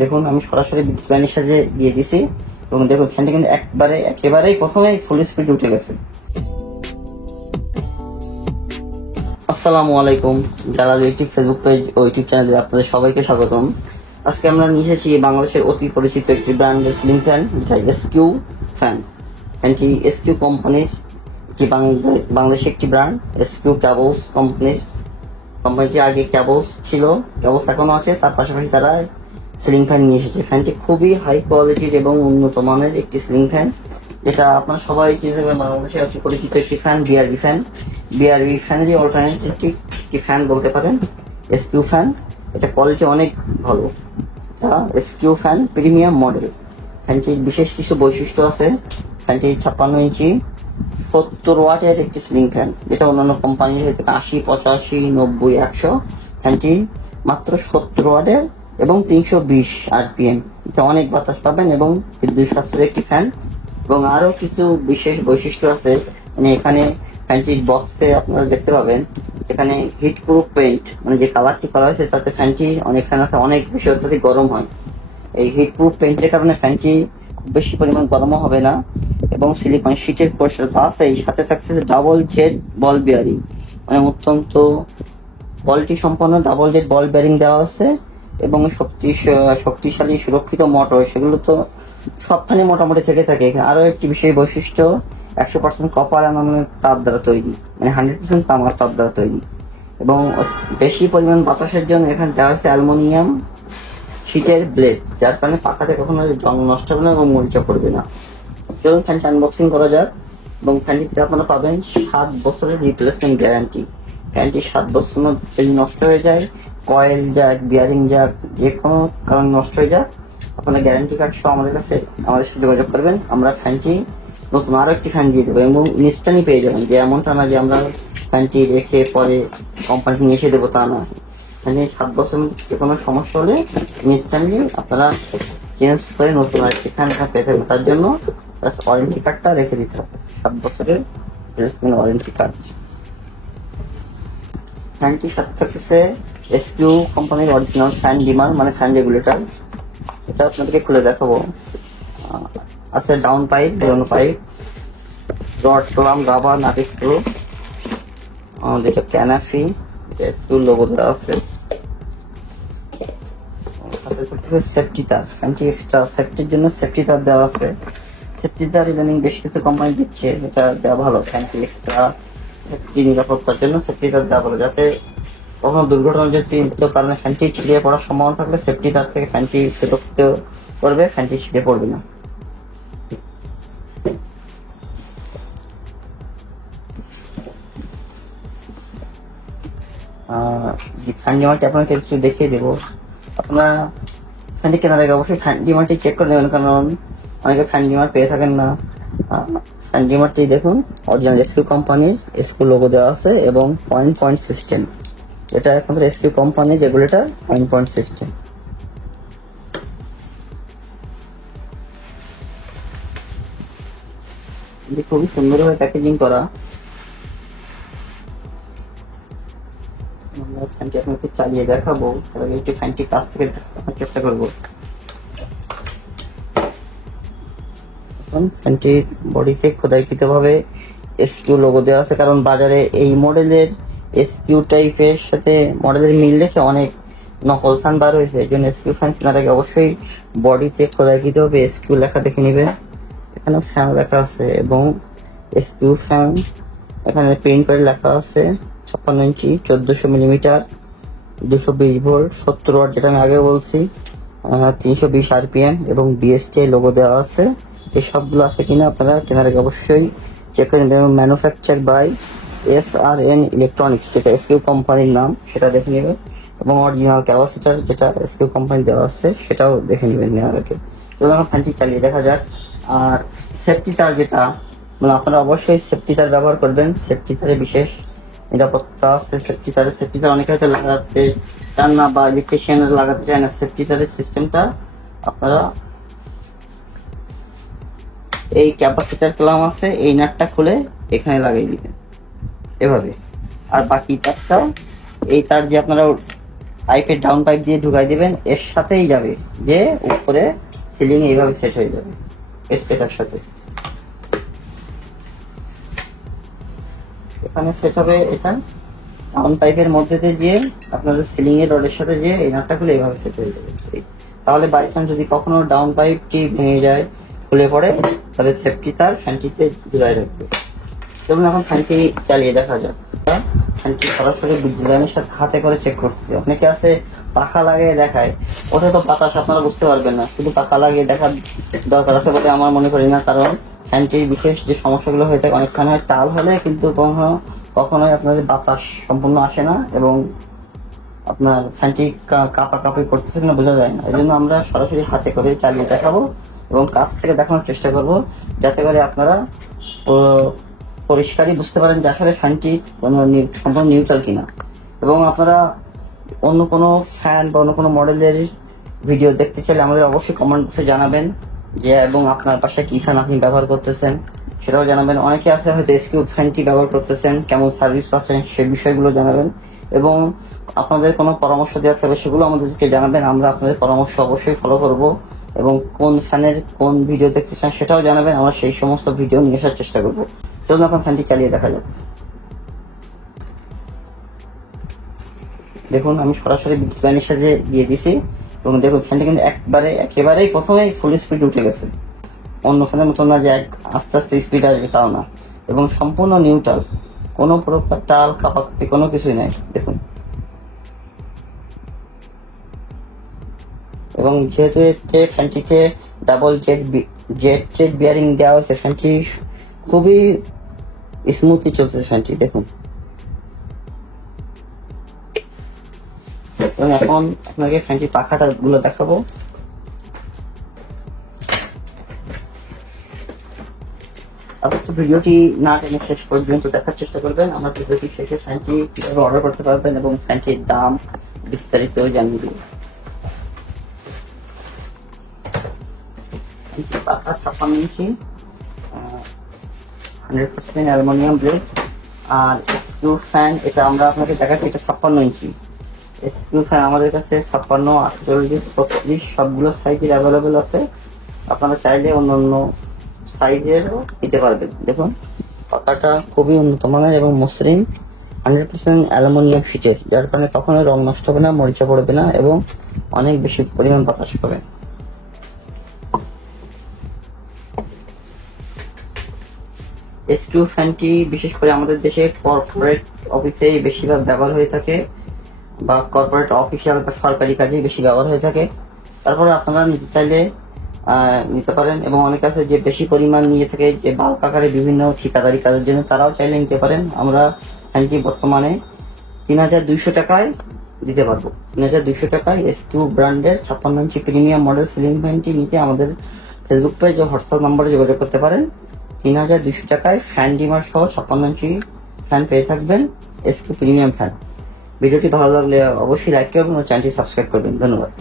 দেখুন আমি সরাসরি বিদ্যুৎ লাইনের সাথে দিয়ে দিছি এবং দেখুন ফ্যানটা কিন্তু একেবারেই প্রথমেই ফুল স্পিড উঠে গেছে। আসসালামু আলাইকুম, যারা ইলেকট্রিক ফেসবুক পেজ ও ইউটিউব চ্যানেলে আপনাদের সবাইকে স্বাগতম। আজকে আমরা নিয়ে এসেছি বাংলাদেশের অতি পরিচিত একটি ব্র্যান্ডের সিলিং ফ্যান, যেটা এসকিউ ফ্যান। ফ্যানটি এসকিউ কোম্পানির একটি বাংলাদেশের একটি ব্র্যান্ড, এসকিউ ক্যাবলস কোম্পানিটি আগে ক্যাবলস ছিল, ক্যাবলস এখনো আছে, তার পাশাপাশি তারা সিলিং ফ্যান নিয়ে এসেছে। ফ্যানটি খুবই হাই কোয়ালিটির এবং উন্নত মানের একটি সিলিং ফ্যান, যেটা আপনার সবাই বাংলাদেশে অতি পরিচিত একটি ফ্যান, বিআরবি ফ্যানেরই অল্টারনেটিভ একটি ফ্যান বলতে পারেন, এসকিউ ফ্যান। এটা কোয়ালিটি অনেক ভালো, এটা এসকিউ ফ্যান প্রিমিয়াম মডেল। ফ্যানটির বিশেষ কিছু বৈশিষ্ট্য আছে। ফ্যানটি 56 ইঞ্চি 70 ওয়াটের একটি সিলিং ফ্যান, যেটা অন্যান্য কোম্পানির হয়ে থাকে 80, 85, 90, 100। ফ্যানটি মাত্র 70 ওয়াটের এবং 320 RPM, এটা অনেক বাতাস পাবেন এবং বিদ্যুৎ সাশ্রয়ী একটি ফ্যান। এবং আরো কিছু বিশেষ বৈশিষ্ট্য আছে, মানে এখানে ফ্যানটির বক্সে আপনারা দেখতে পাবেন, এখানে হিট প্রুফ পেইন্ট, মানে যে কালারটি করা হয়েছে তাতে ফ্যানটি, অনেক ফ্যান আছে অনেক বেশি অত্যাধিক গরম হয়, এই হিট প্রুফ পেইন্টের কারণে ফ্যানটি খুব বেশি পরিমাণ গরমও হবে না। এবং সিলিকন শীটের পাশে সাথে থাকছে ডাবল জেড বল বিয়ারিং, মানে অত্যন্ত কোয়ালিটি সম্পন্ন ডাবল জেড বল বিয়ারিং দেওয়া আছে এবং শক্তিশালী সুরক্ষিত মোটর, সেগুলো তো সবখানে মোটামুটি থেকে থাকে। আরো একটি বিশেষ বৈশিষ্ট্য, 100% কপার অ্যালুমিনিয়াম তার দ্বারা তৈরি, মানে 100% তামার তার দ্বারা তৈরি। এবং বেশি পরিমাণ বাতাসের জন্য এখানে দেওয়া আছে অ্যালুমিনিয়াম শীটের ব্লেড, যার কারণে পাখাতে কখনো জং নষ্ট হবে না এবং মরিচা পড়বে না। চলুন ফ্যানটি আনবক্সিং করা যাক। এবং ফ্যানটিতে আপনারা পাবেন 7 বছরের রিপ্লেসমেন্ট গ্যারান্টি। ফ্যানটি 7 বছর যদি নষ্ট হয়ে যায়, কয়েল যাক, বিয়ারিং যাক, যে কোনো কারণে নষ্ট হয়ে যাক, আপনারা গ্যারান্টি কার্ড সহ আমাদের সাথে যোগাযোগ করবেন। আমরা ফ্যানটি নতুন আরো একটি ফ্যান দিয়ে দেবো এবং ইনস্ট্যান্টই পেয়ে যাবেন। যে এমনটা না যে আমরা ফ্যানটি রেখে পরে কোম্পানি নিয়ে এসে দেবো, তা না। ফ্যানে 7 বছর যে কোনো সমস্যা হলে ইনস্ট্যান্টলি আপনারা চেঞ্জ করে নতুন আরেকটি ফ্যান পেয়ে থাকবেন। তার জন্য ওয়ারেন্টি কার্ডটা রেখে দিতে হবে, 7 বছরের ওয়ারেন্টি কার্ড। ফ্যানটির সাথে থাকতেছে এসকিউ কোম্পানির অরিজিনাল ফ্যান ডিমার, মানে ফ্যান রেগুলেটর। এটা আপনাদেরকে খুলে দেখাবো। আছে ডাউন পাইপ, বেরোনো pipe, rod column, rubber, nut screw, যেটা ক্যানাফি, এসকিউ লোগো দেওয়া আছে। সেফটি তার, ফ্যানটি এক্সট্রা সেফটির জন্য সেফটি তার দেওয়া আছে। সেফটি তার ইদানিং বেশ কিছু কোম্পানি দিচ্ছে, এটা দেওয়া ভালো। ফ্যানটি এক্সট্রা সেফটি নিরাপত্তার জন্য সেফটি তার দেওয়া ভালো, যাতে কখনো দুর্ঘটনা যদি কারণে ফ্যানটি ছিঁড়ে পড়ার সম্ভাবনা থাকলে সেফটি তার থেকে ফ্যানটি প্রোটেক্ট করবে, ফ্যানটি ছিঁড়ে পড়বে না। ফ্যান ডিমারটি আপনাকে একটু দেখিয়ে দেবো। আপনারা ফ্যানটি কেনার আগে অবশ্যই ফ্যান ডিমারটি চেক করে নেবেন, কারণ অনেকে ফ্যান ডিমার পেয়ে থাকেন না। ফ্যান ডিমারটি দেখুন, অরিজিনাল এসকিউ কোম্পানির, এসকিউ লোগো দেওয়া আছে এবং পয়েন্ট সিস্টেম। এটা এখন এসকিউ কোম্পানির রেগুলেটর পয়েন্ট সিস্টেম। খুবই সুন্দরভাবে প্যাকেজিং করা। আমরা ফ্যানটি আপনাকে চালিয়ে দেখাবো, তার আগে একটু ফ্যানটি কাছ থেকে দেখার চেষ্টা করবো। ফ্যানটির বডিতে খোদাইকৃত ভাবে এসকিউ লোগো দেওয়া আছে, কারণ বাজারে এই মডেলের এসকিউ টাইপের সাথে মডেলের মিল রেখে অনেক নকল ফ্যান বার হয়েছে। এই জন্য এসকিউ ফ্যান কেনার আগে অবশ্যই বডিতে খোদাইকৃত ভাবে এসকিউ লেখা দেখে নেবেন। এখানে ফ্যান লেখা আছে এবং এসকিউ ফ্যান এখানে প্রিন্ট করে লেখা আছে। 56 ইঞ্চি 1400 মিলিমিটার, 220 ভোল্ট, 70 ওয়াট, যেটা আমি আগে বলছি, 320 RPM এবং BSTI লোগো দেওয়া আছে। এই সবগুলো আছে কিনা আপনারা কেনার আগে অবশ্যই চেক করে নেবেন। ম্যানুফ্যাকচার বাই SRN ইলেকট্রনিক্স, যেটা এসকিউ কোম্পানির নাম, সেটা দেখে নেবেন। এবং অরিজিনাল ক্যাপাসিটার যেটা এসকিউ কোম্পানি দেওয়া আছে সেটাও দেখে নেবেন নেওয়ার আগে। তো ফ্যানটি চালিয়ে দেখা যাক। আর সেফটি তার যেটা, মানে আপনারা অবশ্যই সেফটি তার ব্যবহার করবেন। সেফটি তারে বিশেষ নিরাপত্তা আছে। সেফটি তার অনেকে হয়তো লাগাতে চান না বা ইলেকট্রিশিয়ান লাগাতে চায় না। সেফটি তারের সিস্টেমটা আপনারা এই ক্যাপাসিটার ক্লাম আছে, এই নাটটা খুলে এখানে লাগিয়ে দিবেন এভাবে। আর বাকি তারটা, এই তার যে আপনারা পাইপের ডাউন পাইপ দিয়ে ঢুকাই দিবেন, এর সাথেই যাবে যে উপরে সিলিং এইভাবে সেট হয়ে যাবে এটার সাথে। এখানে সেট হবে এটা ডাউন পাইপের মধ্যে দিয়ে গিয়ে আপনাদের সিলিং এর রডের সাথে যে এই নাটটা খুলে এইভাবে সেট হয়ে যাবে। তাহলে বাই চান্স যদি কখনো ডাউন পাইপটি ভেঙে যায়, খুলে পড়ে, তাহলে সেফটি তার ফ্যানটিতে ঝুলাই রাখবে। যেমন এখন ফ্যানটি চালিয়ে দেখা যাক। ফ্যানটি সরাসরি বিদ্যুৎ লাইনের সাথে হাতে করে চেক করতেছে। অনেকে আছে পাখা লাগিয়ে দেখায়, ওটা তো বাতাস আপনারা বুঝতে পারবেন না, শুধু পাখা লাগিয়ে দেখার দরকার আছে বলে আমার মনে করি না। কারণ ফ্যানটির বিশেষ যে সমস্যাগুলো হয়ে থাকে, অনেক সময় টাল হলে কিন্তু কখনোই আপনাদের বাতাস সম্পূর্ণ আসে না এবং আপনার ফ্যানটি কাঁপাকাঁপি করতেছে কিনা বোঝা যায় না। এই জন্য আমরা সরাসরি হাতে করে চালিয়ে দেখাবো এবং কাছ থেকে দেখানোর চেষ্টা করব, যাতে করে আপনারা পরিষ্কারই বুঝতে পারেন যে আসলে ফ্যানটি সম্পূর্ণ নিউট্রাল কিনা। এবং আপনারা অন্য কোনো ফ্যান বা অন্য কোনো মডেলের ভিডিও দেখতে চাইলে আমাদের অবশ্যই কমেন্ট বক্সে জানাবেন যে, এবং আপনার বাসায় কি ফ্যান আপনি ব্যবহার করতেছেন সেটাও জানাবেন। অনেকে আছে হয়তো এসকিউ ফ্যানটি ব্যবহার করতেছেন, কেমন সার্ভিস পাচ্ছেন সেই বিষয়গুলো জানাবেন এবং আপনাদের কোনো পরামর্শ দেওয়া থাকবে সেগুলো আমাদেরকে জানাবেন। আমরা আপনাদের পরামর্শ অবশ্যই ফলো করব এবং কোন ফ্যানের কোন ভিডিও দেখতে চান সেটাও জানাবেন, আমরা সেই সমস্ত ভিডিও নিয়ে আসার চেষ্টা করবো। চলুন এখন ফ্যানটি চালিয়ে দেখা যাক। দেখুন আমি সরাসরি বিদ্যুৎ লাইনের সাথে দিয়ে দিছি এবং দেখুন ফ্যানটি কিন্তু একেবারেই প্রথমেই ফুল স্পিড উঠে গেছে। অন্য ফ্যানের মতো না যে আস্তে আস্তে স্পিড আসবে, তাও না, এবং সম্পূর্ণ নিউট্রাল, কোনো প্রকার টাল কাঁপাকাঁপি কোনো কিছুই নাই। দেখুন, এবং যেহেতু এতে ফ্যানটিতে ডাবল জেট বিয়ারিং দেওয়া হয়েছে, ফ্যানটি খুবই স্মুথলি চলতেছে ফ্যানটি। দেখুন, এবং এখন আপনাকে ফ্যানটি পাখাটা গুলো দেখাবো। আপনার ভিডিওটি না টেনে শেষ পর্যন্ত দেখার চেষ্টা করবেন। আমার ভিডিওটি শেষে ফ্যানটি কিভাবে অর্ডার করতে পারবেন এবং ফ্যানটির দাম বিস্তারিত জানিয়ে দিব। পাখা 56 ইঞ্চি, 100% অ্যালুমিনিয়াম ব্লেড। আর স্ক্রু ফ্যান এটা আমরা আপনাকে দেখাচ্ছি, এটা 56 ইঞ্চি। স্ক্রু ফ্যান আমাদের কাছে 56, 48, 35 সবগুলো সাইজের অ্যাভেলেবেল আছে। আপনারা চাইলে অন্য অন্য সাইজেরও দিতে পারবেন। দেখুন, পাখাটা খুবই উন্নত মানের এবং মসৃণ, 100% অ্যালুমিনিয়াম শীটের, যার কারণে কখনো রং নষ্ট হবে না, মরিচা পড়বে না এবং অনেক বেশি পরিমাণ বাতাস পাবেন। এসকিউ ফ্যানটি বিশেষ করে আমাদের দেশে কর্পোরেট অফিসে বেশিরভাগ ব্যবহার হয়ে থাকে, বা কর্পোরেট অফিসিয়াল বা সরকারি কাজে বেশি ব্যবহার হয়ে থাকে। তারপরে আপনারা নিতে চাইলে নিতে পারেন, এবং অনেক আছে যে বেশি পরিমাণ নিয়ে থাকে, যে বাল্ক আকারে বিভিন্ন ঠিকাদারি কাজের জন্য, তারাও চাইলে নিতে পারেন। আমরা ফ্যানটি বর্তমানে 3200 টাকায় দিতে পারবো। 3200 টাকায় এসকিউ ব্র্যান্ডের 56 ইঞ্চি প্রিমিয়াম মডেল সিলিং ফ্যানটি নিতে আমাদের ফেসবুক পেজ ও হোয়াটসঅ্যাপ নম্বরে যোগাযোগ করতে পারেন। 3200 টাকায় ফ্যান ডিমার সহ 56 ইঞ্চি ফ্যান পেয়ে থাকবেন, এসকিউ প্রিমিয়াম ফ্যান। ভিডিওটি ভালো লাগলে অবশ্যই লাইক করবেন ও চ্যানেলটি সাবস্ক্রাইব করবেন। ধন্যবাদ।